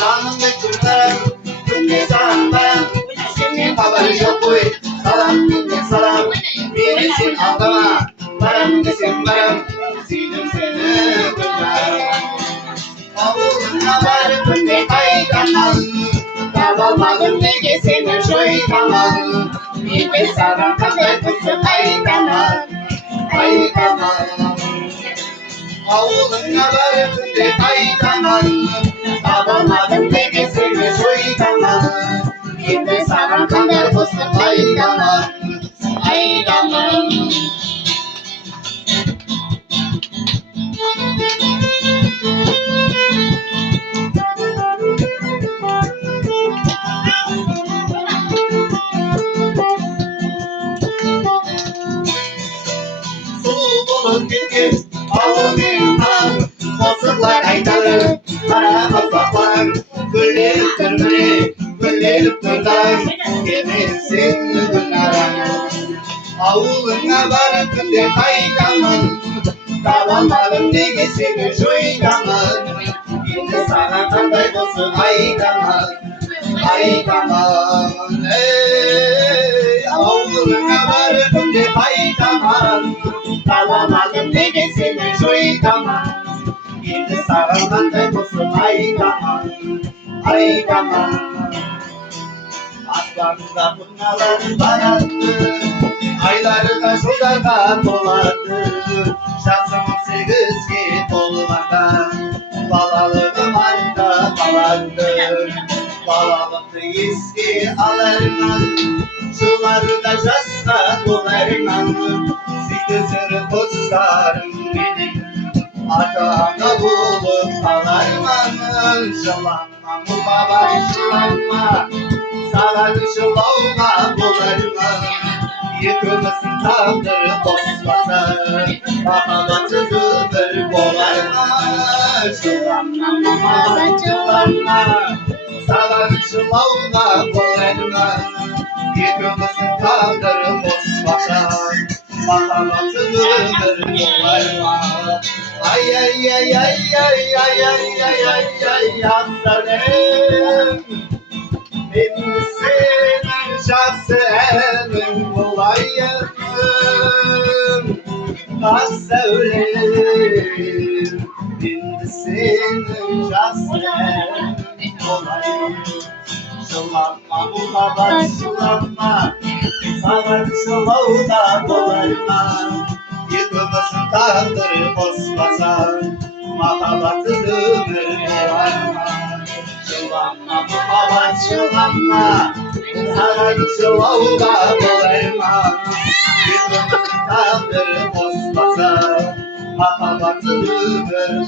Canım götürmem, günde salam ben. Senin haberi yok bu, salam günde salam. Birisin ağlama, varım desin varım. Sildim seni günler. Avuluna var günde kaydanan. Davamadım ne gesene şoydanan. Bir de salam kadar kızım aydanan. Aydanan. Avuluna var günde kaydanan. Davamadım ne gesene şoydanan. Bir de salam kadar kızım aydanan. Aydanan. Gitti, avundan bozuklar aydalı, kara ufaklar, güllerip durmayı, güllerip durlar, yemesin günlere. Avuluna varıp günde kaydaman, davamadım ne geçeni şuydaman, şimdi sana kanday olsun aydaman, aydaman, ey. Avuluna varıp günde kaydaman, davamadım ne geçeni şuydaman, şimdi sana kanday olsun aydaman, aydaman. Aslanında bunlar bayattı, ayları da şurada dolardı. Şansım 8 git olmadan, balalığım anda balandı. Balalığımda iski alırman, suları da şasta dolarman. Sikizir kuşlarım benim, arkana bulup alarman. Şalanma bu baba şalanma, sararı şalavma dolarman. Yıkılmasın tanrı bozmasa, babalatılıdır boğarma. Şılanma babalatılma, sararı şalavma boğarma. Yıkılmasın tanrı bozmasa, babalatılıdır boğarma. Ay ay ay ay ay ay ay ay ay ay aslanım, benim senin şahsenin olayım. Söylerim, şimdi senin şahsenin olayım. Şılanma buna başlanma, sana şılavda dolarma. Yıkılmasın tanrı bozmasa, mahabatını verme. Şılanma buna başlanma, sana şılavda dolarma. Yıkılmasın tanrı bozmasa, mahabatını verme.